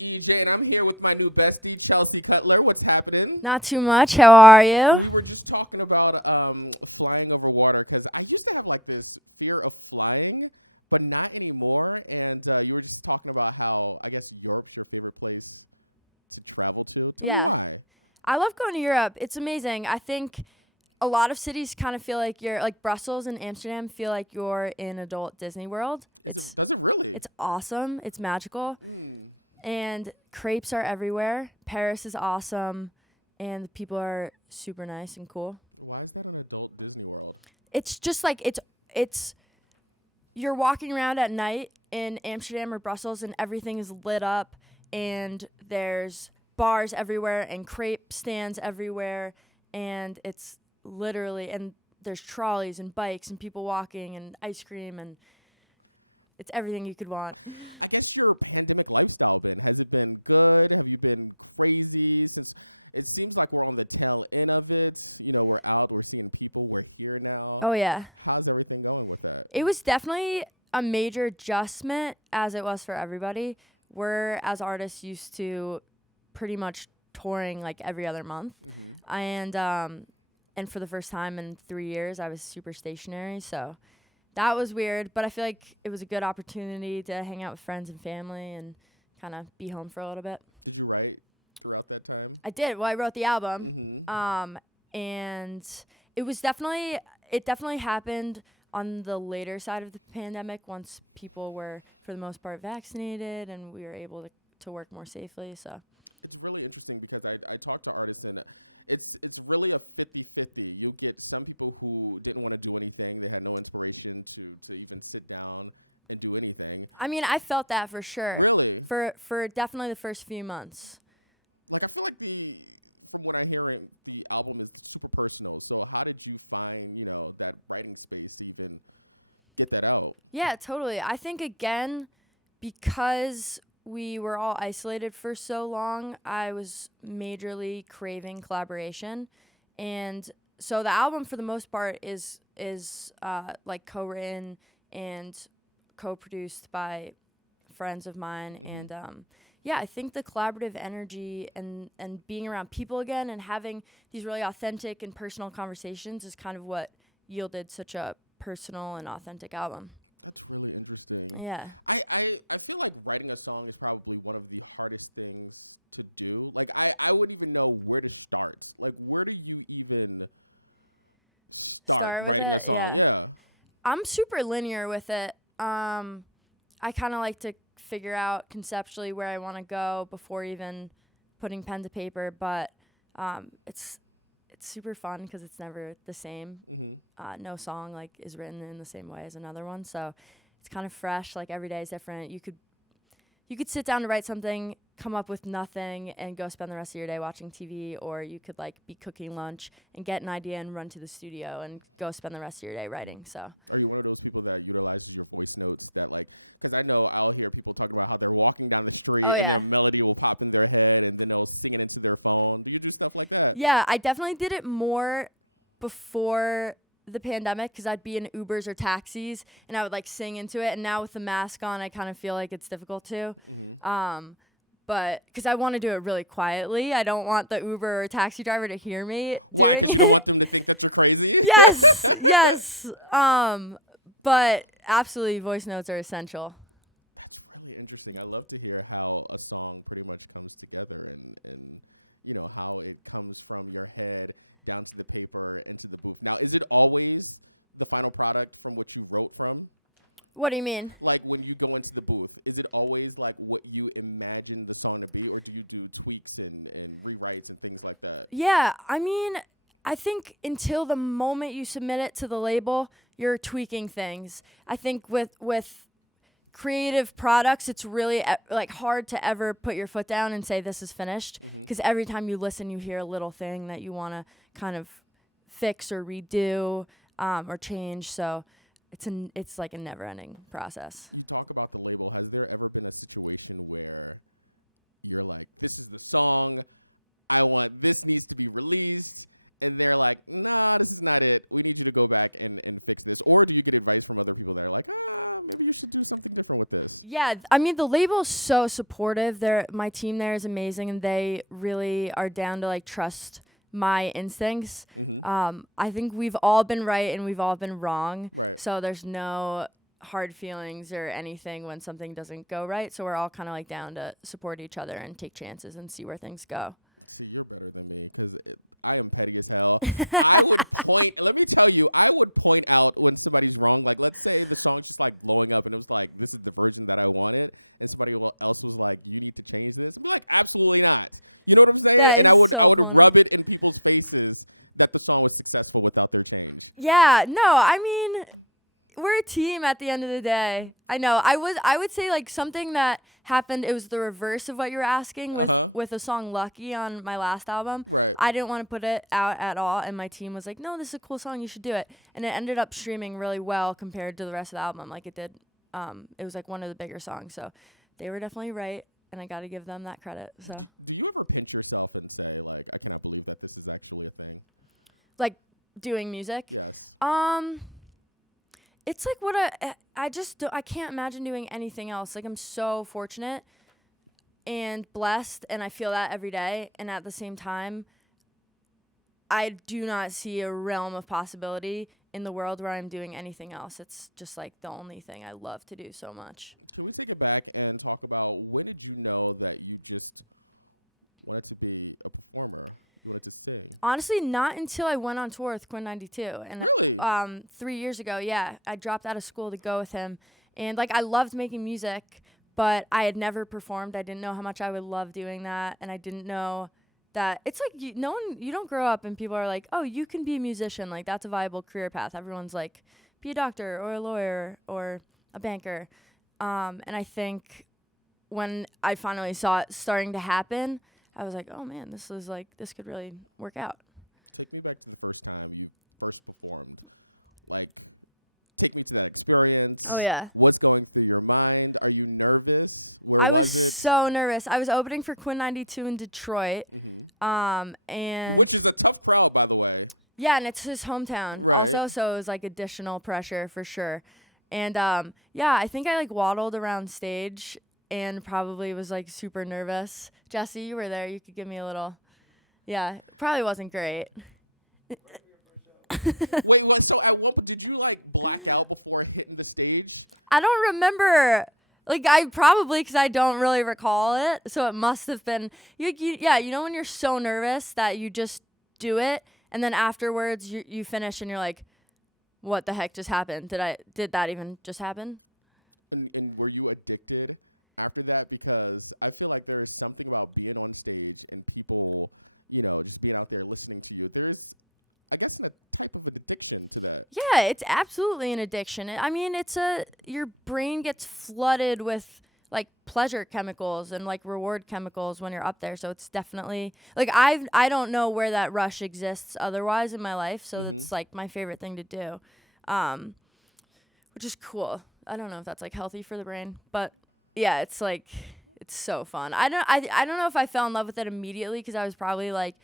DJ, and I'm here with my new bestie, Chelsea Cutler. What's happening? Not too much. How are you? We were just talking about flying over water, because I used to have like this fear of flying, but not anymore. And you were just talking about how, I guess, Europe's your favorite place to travel to. Yeah. I love going to Europe. It's amazing. I think a lot of cities kind of feel like you're, like Brussels and Amsterdam feel like you're in adult Disney World. Does it really? It's awesome. It's magical. And crepes are everywhere. Paris is awesome. And the people are super nice and cool. Why is that an adult Disney World? It's just like it's you're walking around at night in Amsterdam or Brussels and everything is lit up and there's bars everywhere and crepe stands everywhere and it's literally, and there's trolleys and bikes and people walking and ice cream and it's everything you could want. I guess your pandemic lifestyle, then, has it been good? Have you been crazy? It seems like we're on the tail end of it. You know, we're out, we're seeing people, we're here now. Oh, yeah. How's everything going with that? It was definitely a major adjustment, as it was for everybody. We're, as artists, used to pretty much touring like every other month. And for the first time in 3 years, I was super stationary, so that was weird, but I feel like it was a good opportunity to hang out with friends and family and kind of be home for a little bit. Did you write throughout that time? I did. Well, I wrote the album, and it definitely happened on the later side of the pandemic once people were, for the most part, vaccinated and we were able to work more safely. So it's really interesting because I talk to artists and it's really a 50-50. You'll get some people who didn't want to do anything, they had no inspiration to even sit down and do anything. I mean, I felt that for sure. Really? For definitely the first few months. And I feel like from what I'm hearing, the album is super personal. So how did you find, that writing space to even get that out? Yeah, totally. I think, again, because we were all isolated for so long, I was majorly craving collaboration. And so the album, for the most part, is like co-written and co-produced by friends of mine. And I think the collaborative energy and being around people again and having these really authentic and personal conversations is kind of what yielded such a personal and authentic album. That's really interesting. Yeah. I feel like writing a song is probably one of the hardest things to do. Like, I wouldn't even know where to start. Like, where do you even Start with it? Yeah. I'm super linear with it. I kind of like to figure out conceptually where I want to go before even putting pen to paper, but it's super fun because it's never the same. No song is written in the same way as another one, so it's kind of fresh. Like, every day is different. You could sit down to write something, come up with nothing, and go spend the rest of your day watching TV, or you could be cooking lunch and get an idea and run to the studio and go spend the rest of your day writing. So. Are you one of those people that utilize your voice notes that because I know I'll hear people talking about how they're walking down the street. Oh, yeah. And the melody will pop in their head and then they'll sing it into their phone. Do you do stuff like that? Yeah, I definitely did it more before the pandemic because I'd be in Ubers or taxis and I would sing into it. And now with the mask on, I kind of feel like it's difficult to. But because I want to do it really quietly, I don't want the Uber or taxi driver to hear me doing it. Yes. But absolutely, voice notes are essential. Really interesting. I love to hear how a song pretty much comes together and how it comes from your head down to the paper into the book. Now, is it always the final product from what you wrote from? What do you mean? Like, when you go into the booth, is it always what you imagine the song to be, or do you do tweaks and rewrites and things like that? Yeah, I mean, I think until the moment you submit it to the label, you're tweaking things. I think with creative products, it's really hard to ever put your foot down and say this is finished, because every time you listen, you hear a little thing that you want to kind of fix or redo or change. So it's like a never-ending process. You talk about the label. Has there ever been a situation where you're like, this is the song, this needs to be released, and they're like, no, this is not it. We need you to go back and fix this. Or do you get advice from other people that are like, maybe you should do something different with it? Yeah, I mean the label's so supportive. My team there is amazing, and they really are down to like trust my instincts. I think we've all been right and we've all been wrong, Right. so there's no hard feelings or anything when something doesn't go right. So we're all kind of like down to support each other and take chances and see where things go. See, you're better than me because I am petty as hell. I would point, let me tell you, I would point out when somebody's wrong. Like, let's say the song's just like blowing up and it's like, this is the person that I wanted. And somebody else was like, you need to change this. I'm like, absolutely not. You know what I'm saying? That And is I would- so I would funny. rub it in people's faces that the song was successful without their change. Yeah, no, I mean, we're a team at the end of the day. I know. I would say like something that happened, it was the reverse of what you were asking with the song Lucky on my last album. Right. I didn't want to put it out at all, and my team was like, "No, this is a cool song, you should do it." And it ended up streaming really well compared to the rest of the album. Like it did it was like one of the bigger songs. So they were definitely right, and I got to give them that credit. So Do you ever pinch yourself and say, like, I can't believe that this is actually a thing? like doing music. Yeah. It's like what I can't imagine doing anything else. Like I'm so fortunate and blessed, and I feel that every day. And at the same time, I do not see a realm of possibility in the world where I'm doing anything else. It's just like the only thing I love to do so much. Can we take it back and talk about when did you know that you just wanted to be a performer? You wanted to sing? Honestly, not until I went on tour with Quinn 92. And Really? 3 years ago, yeah, I dropped out of school to go with him. And like I loved making music, but I had never performed. I didn't know how much I would love doing that, and I didn't know that it's like you don't grow up and people are like, "Oh, you can be a musician. Like that's a viable career path." Everyone's like, "Be a doctor or a lawyer or a banker." And I think when I finally saw it starting to happen, I was like, "Oh man, this could really work out." Take me back to the first time you first performed. Like, take me to that experience. Oh yeah. What's going through your mind? Are you nervous? I was so nervous. I was opening for Quinn 92 in Detroit. And Which is a tough crowd, by the way. yeah, and it's his hometown also, so it was like additional pressure for sure. And yeah, I think I like waddled around stage and probably was like super nervous. Jesse, you were there. You could give me a little. Yeah, probably wasn't great. Wait, what? So, did you like black out before hitting the stage? I don't remember. Like I probably because I don't really recall it, so it must have been. Yeah, you know when you're so nervous that you just do it, and then afterwards you finish and you're like, "What the heck just happened? Did that even just happen?" And were you addicted after that? Because I feel like there's something about being on stage and people, just being out there listening to you. There is, I guess, a type of addiction to that. Yeah, it's absolutely an addiction. I mean, your brain gets flooded with like pleasure chemicals and like reward chemicals when you're up there. So it's definitely like I don't know where that rush exists otherwise in my life. So that's like my favorite thing to do, which is cool. I don't know if that's like healthy for the brain, but yeah, it's like it's so fun. I don't know if I fell in love with it immediately because I was probably like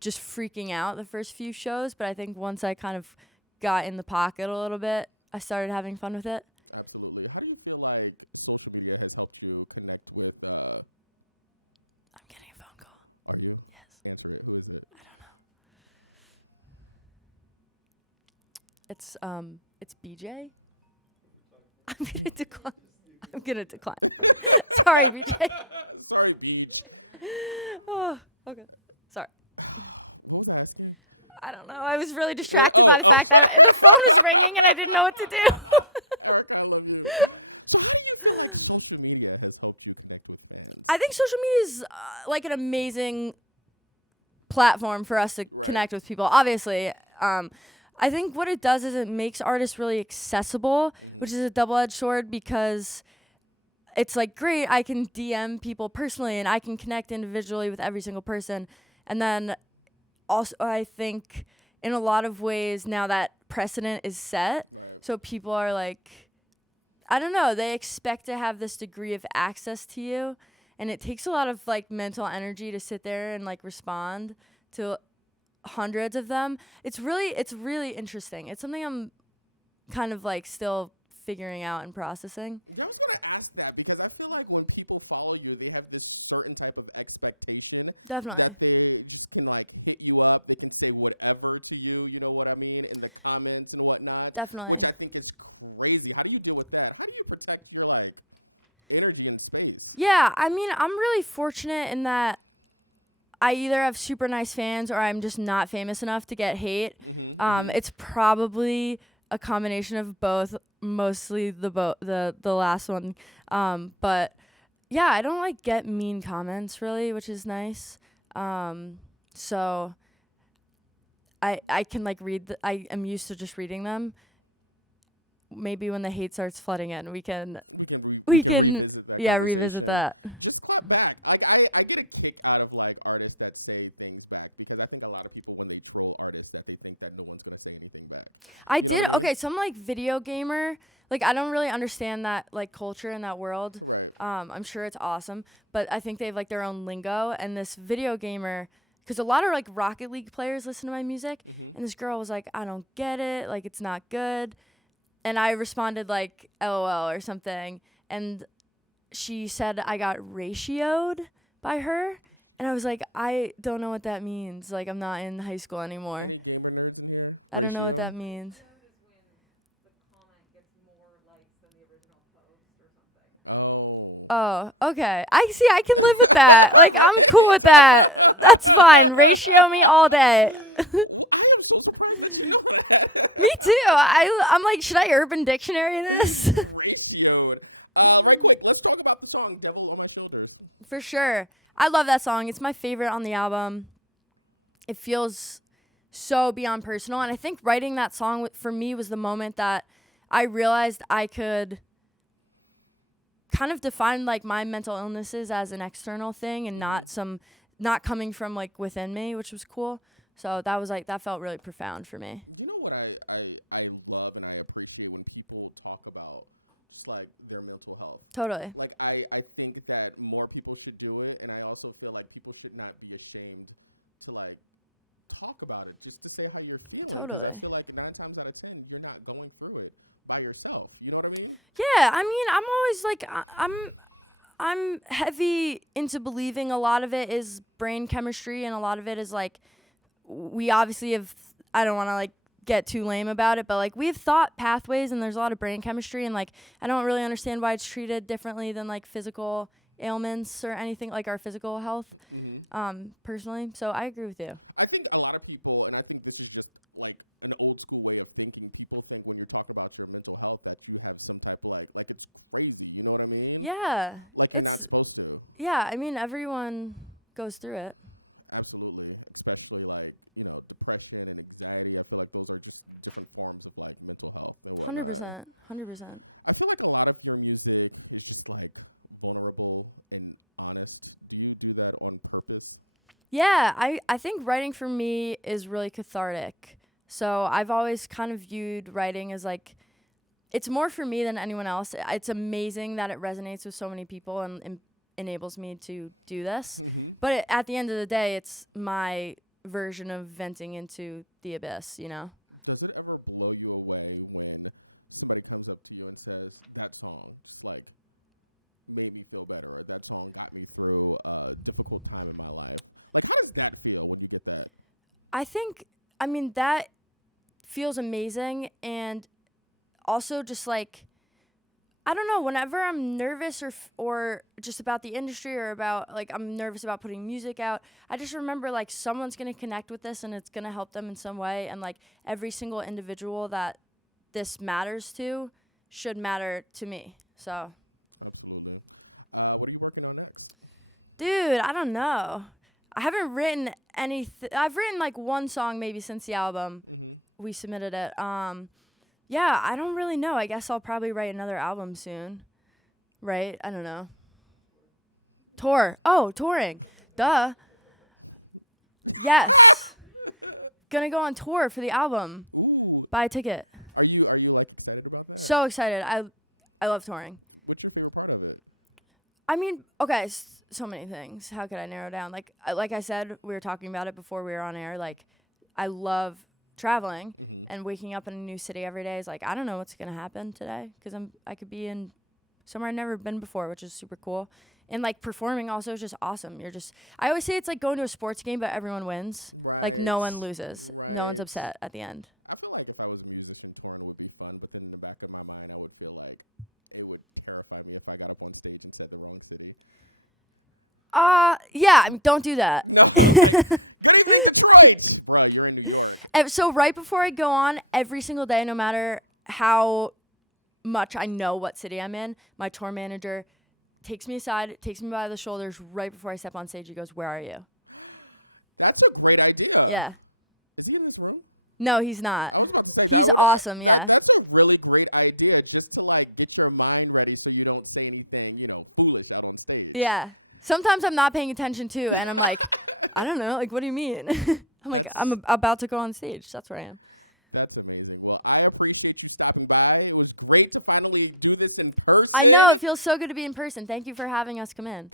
just freaking out the first few shows. But I think once I kind of got in the pocket a little bit, I started having fun with it. Absolutely. How do you feel like social media has helped you connect with? I'm getting a phone call. Yes. I don't know. It's BJ. I'm gonna decline. Sorry, BJ. Sorry, BJ. Oh, okay. Sorry. I don't know. I was really distracted by the fact that the phone was ringing and I didn't know what to do. So how do you feel like social media has helped you connect with fans? I think social media is like an amazing platform for us to connect with people. Obviously, I think what it does is it makes artists really accessible, which is a double-edged sword because it's like great. I can DM people personally and I can connect individually with every single person, and then also I think in a lot of ways now that precedent is set, so people are like, I don't know, they expect to have this degree of access to you, and it takes a lot of like mental energy to sit there and like respond to hundreds of them. It's really interesting. It's something I'm kind of like still figuring out and processing. I was going to ask that because I feel like when people follow you, they have this certain type of expectation. Definitely. That they just can like hit you up. They can say whatever to you. You know what I mean? In the comments and whatnot. Definitely. Which I think is crazy. How do you deal with that? How do you protect your like energy and space? Yeah, I mean, I'm really fortunate in that I either have super nice fans or I'm just not famous enough to get hate. It's probably a combination of both, mostly the last one. But yeah, I don't like get mean comments really, which is nice. So I can like read. I am used to just reading them. Maybe when the hate starts flooding in, we can revisit that. Just go back. I get a kick out of like artists that say things back because I think a lot of people when they troll artists that they think that no one's gonna say anything back. Some like video gamer, like I don't really understand that like culture in that world. Right. I'm sure it's awesome, but I think they have like their own lingo. And this video gamer, because a lot of like Rocket League players listen to my music, and this girl was like, I don't get it, like it's not good. And I responded like LOL or something, and she said I got ratioed by her, and I was like, I don't know what that means. Like I'm not in high school anymore. I don't know what that means. Oh, okay. I can live with that. Like I'm cool with that. That's fine. Ratio me all day. Me too. I'm like, should I Urban Dictionary this? Let's talk about the song "Devil on My Shoulders." For sure. I love that song. It's my favorite on the album. It feels so beyond personal, and I think writing that song for me was the moment that I realized I could kind of define like my mental illnesses as an external thing and not coming from like within me, which was cool. So that felt really profound for me. You know what I love and I appreciate when people talk about just like their mental health. Totally. Like I think that more people should do it, and I also feel like people should not be ashamed to like talk about it, just to say how you're feeling. Totally. I feel like 9 times out of 10 you're not going through it by yourself. You know what I mean? Yeah, I mean, I'm always like I'm heavy into believing a lot of it is brain chemistry, and a lot of it is like we obviously have. I don't want to like get too lame about it, but like we have thought pathways, and there's a lot of brain chemistry, and like I don't really understand why it's treated differently than like physical ailments or anything like our physical health. Personally, so I agree with you. I think a lot of people, and I think this is just like an old school way of thinking. People think when you talk about your mental health that you have some type of like it's crazy. You know what I mean? Yeah, like it's you're not supposed to. yeah. I mean, everyone goes through it. Absolutely, especially like depression and anxiety. I feel like those are just different forms of like mental health. 100%. I feel like a lot of your music is just like vulnerable and honest. Do you do that on purpose? Yeah, I think writing for me is really cathartic. So I've always kind of viewed writing as like, it's more for me than anyone else. It's amazing that it resonates with so many people and enables me to do this. But at the end of the day, it's my version of venting into the abyss, you know? Does it ever blow you away when somebody comes up to you and says, that song like made me feel better, or that song got me through a difficult time in my life? Like, how does that feel when you get that? I mean, that feels amazing, and also just like, I don't know, whenever I'm nervous or just about the industry or about like I'm nervous about putting music out, I just remember like someone's going to connect with this and it's going to help them in some way, and like every single individual that this matters to should matter to me. So What are you working on next? dude, I don't know. I haven't written anything. I've written like one song maybe since the album. We submitted it. Yeah, I don't really know. I guess I'll probably write another album soon. Right? I don't know. Tour. Oh, touring. Duh. Yes. Gonna go on tour for the album. Buy a ticket. Are you like excited about that? So excited. I love touring. What's your favorite part of it? I mean, okay, so many things. How could I narrow down? Like I said, we were talking about it before we were on air. Like, I love traveling, and waking up in a new city every day is like, I don't know what's gonna happen today because I could be in somewhere I've never been before, which is super cool. And like performing also is just awesome. I always say it's like going to a sports game, but everyone wins. Right. Like no one loses. Right. No one's upset at the end. I feel like if I was a musician, touring would be fun, but then in the back of my mind, I would feel like it would terrify me if I got up on stage and said the wrong city. Yeah, I mean, don't do that. No, Detroit. Right, you're in Detroit. And so right before I go on, every single day, no matter how much I know what city I'm in, my tour manager takes me aside, takes me by the shoulders right before I step on stage. He goes, "Where are you?" That's a great idea. Yeah. Is he in this room? No, he's not. I was about to say, He's awesome, yeah. That's a really great idea, just to like get your mind ready so you don't say anything, foolish out on stage. Yeah. Sometimes I'm not paying attention too, and I'm like, I don't know, like, what do you mean? I'm like, I'm about to go on stage. That's where I am. That's amazing. Well, I appreciate you stopping by. It was great to finally do this in person. I know. It feels so good to be in person. Thank you for having us come in.